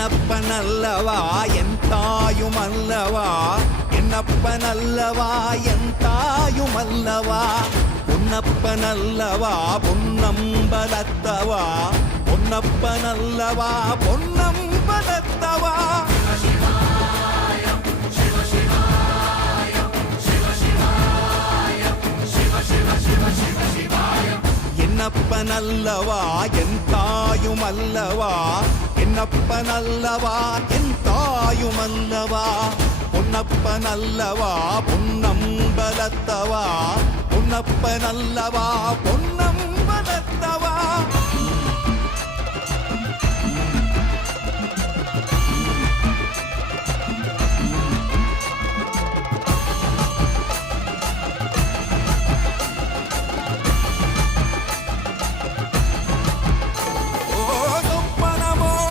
என்னப்பனல்லவா என் தாயுமல்லவா, என்னப்பனல்லவா என் தாயுமல்லவா, பொன்னப்பனல்லவா பொன்னம்பலத்தவா, பொன்னப்பனல்லவா பொன்னம்பலத்தவா. என்னப்பனல்லவா என் தாயுமல்லவா, என்னப்பனல்லவா என் தாயுமல்லவா, பொன்னப்பனல்லவா பொன்னம்பலத்தவா, பொன்னப்பனல்லவா பொன்னம்பலத்தவா.